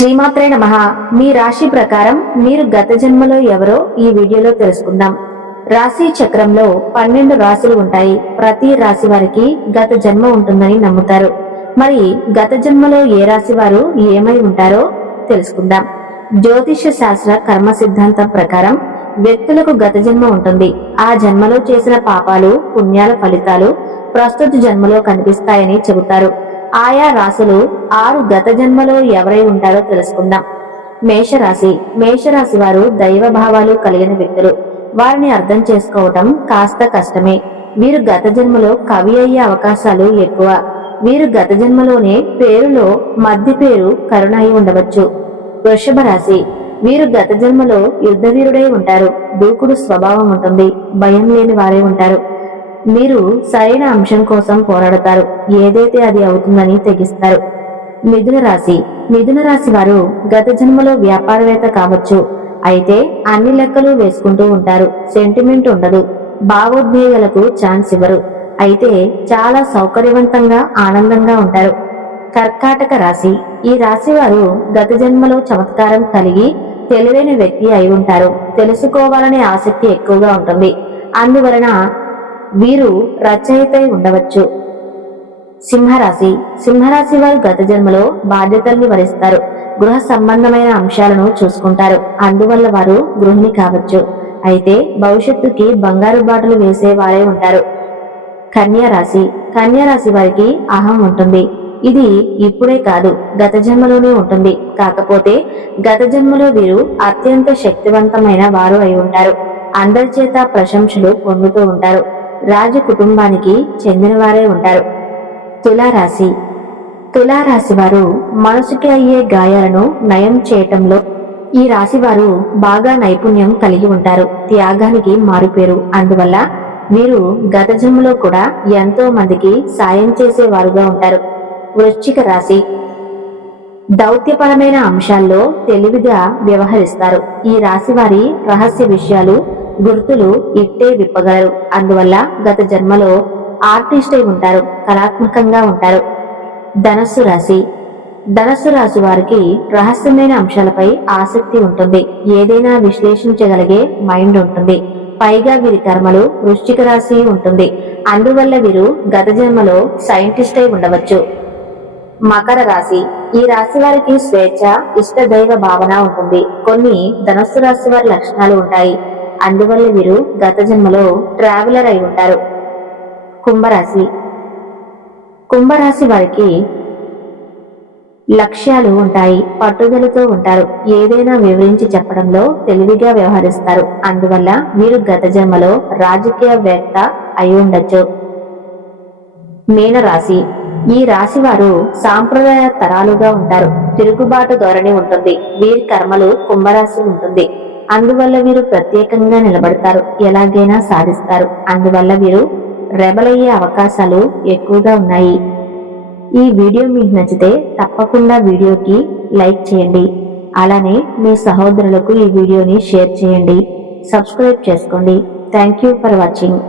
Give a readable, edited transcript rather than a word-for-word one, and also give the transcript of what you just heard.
శ్రీమాత్రే నమః. మీ రాశి ప్రకారం మీరు గత జన్మలో ఎవరో ఈ వీడియోలో తెలుసుకుందాం. రాశి చక్రంలో 12 రాశులు ఉంటాయి. ప్రతి రాశి వారికి గత జన్మ ఉంటుందని నమ్ముతారు. మరి గత జన్మలో ఏ రాశి వారు ఏమై ఉంటారో తెలుసుకుందాం. జ్యోతిష శాస్త్ర కర్మ సిద్ధాంతం ప్రకారం వ్యక్తులకు గత జన్మ ఉంటుంది. ఆ జన్మలో చేసిన పాపాలు పుణ్యాల ఫలితాలు ప్రస్తుత జన్మలో కనిపిస్తాయని చెబుతారు. ఆయా రాశులు 6 గత జన్మలో ఎవరై ఉంటారో తెలుసుకుందాం. మేషరాశి. మేషరాశి వారు దైవ భావాలు కలిగిన వ్యక్తులు. వారిని అర్థం చేసుకోవటం కాస్త కష్టమే. వీరు గత జన్మలో కవి అయ్యే అవకాశాలు ఎక్కువ. వీరు గత జన్మలోనే పేరులో మధ్య పేరు కరుణ అయి ఉండవచ్చు. వృషభ రాశి. వీరు గత జన్మలో యుద్ధవీరుడై ఉంటారు. దూకుడు స్వభావం ఉంటుంది. భయం లేని వారే ఉంటారు. మీరు సరైన అంశం కోసం పోరాడతారు. ఏదైతే అది అవుతుందని తెగిస్తారు. మిథున రాశి. మిథున రాశి వారు గత జన్మలో వ్యాపారవేత్త కావచ్చు. అయితే అన్ని లెక్కలు వేసుకుంటూ ఉంటారు. సెంటిమెంట్ ఉండదు. భావోద్వేగాలకు ఛాన్స్ ఇవ్వరు. అయితే చాలా సౌకర్యవంతంగా ఆనందంగా ఉంటారు. కర్కాటక రాశి. ఈ రాశి వారు గత జన్మలో చమత్కారం కలిగి తెలివైన వ్యక్తి అయి ఉంటారు. తెలుసుకోవాలనే ఆసక్తి ఎక్కువగా ఉంటుంది. అందువలన వీరు రచయితై ఉండవచ్చు. సింహరాశి. సింహరాశి వారు గత జన్మలో బాధ్యతల్ని వరిస్తారు. గృహ సంబంధమైన అంశాలను చూసుకుంటారు. అందువల్ల వారు గృహిణి కావచ్చు. అయితే భవిష్యత్తుకి బంగారు బాటలు వేసే వారే ఉంటారు. కన్యారాశి. కన్యారాశి వారికి అహం ఉంటుంది. ఇది ఇప్పుడే కాదు, గత జన్మలోనే ఉంటుంది. కాకపోతే గత జన్మలో వీరు అత్యంత శక్తివంతమైన వారు అయి ఉంటారు. అందరి చేత ప్రశంసలు పొందుతూ ఉంటారు. రాజ కుటుంబానికి చెందిన వారే ఉంటారు. తులారాశి. తులారాశి వారు మనసుకి అయ్యే గాయాలను నయం చేయటంలో ఈ రాశి వారు బాగా నైపుణ్యం కలిగి ఉంటారు. త్యాగానికి మారుపేరు. అందువల్ల వీరు గత జన్మలో కూడా ఎంతో మందికి సాయం చేసేవారుగా ఉంటారు. వృశ్చిక రాశి. దౌత్యపరమైన అంశాల్లో తెలివిగా వ్యవహరిస్తారు. ఈ రాశి వారి రహస్య విషయాలు గుర్తులు ఇట్టే విప్పగలరు. అందువల్ల గత జన్మలో ఆర్టిస్ట్ అయి ఉంటారు. కళాత్మకంగా ఉంటారు. ధనస్సు రాశి. ధనస్సు రాశి వారికి రహస్యమైన అంశాలపై ఆసక్తి ఉంటుంది. ఏదైనా విశ్లేషించగలిగే మైండ్ ఉంటుంది. పైగా వీరి కర్మలు వృశ్చిక రాశి ఉంటుంది. అందువల్ల వీరు గత జన్మలో సైంటిస్ట్ అయి ఉండవచ్చు. మకర రాశి. ఈ రాశి వారికి స్వేచ్ఛ, ఇష్టదైవ భావన ఉంటుంది. కొన్ని ధనస్సు రాశి వారి లక్షణాలు ఉంటాయి. అందువల్ల వీరు గత జన్మలో ట్రావెలర్ అయి ఉంటారు. కుంభరాశి. కుంభరాశి వారికి లక్ష్యాలు ఉంటాయి. పట్టుదలతో ఉంటారు. ఏదైనా వివరించి చెప్పడంలో తెలివిగా వ్యవహరిస్తారు. అందువల్ల వీరు గత జన్మలో రాజకీయవేత్త అయి ఉండొచ్చు. మీనరాశి. ఈ రాశి వారు సాంప్రదాయ తరాలుగా ఉంటారు. తిరుగుబాటు ధోరణి ఉంటుంది. వీరి కర్మలు కుంభరాశి ఉంటుంది. అందువల్ల వీరు ప్రత్యేకంగా నిలబడతారు. ఎలాగైనా సాధిస్తారు. అందువల్ల వీరు రెబలయ్యే అవకాశాలు ఎక్కువగా ఉన్నాయి. ఈ వీడియో మీకు నచ్చితే తప్పకుండా వీడియోకి లైక్ చేయండి. అలానే మీ సహోదరులకు ఈ వీడియోని షేర్ చేయండి. సబ్స్క్రైబ్ చేసుకోండి. Thank you for watching.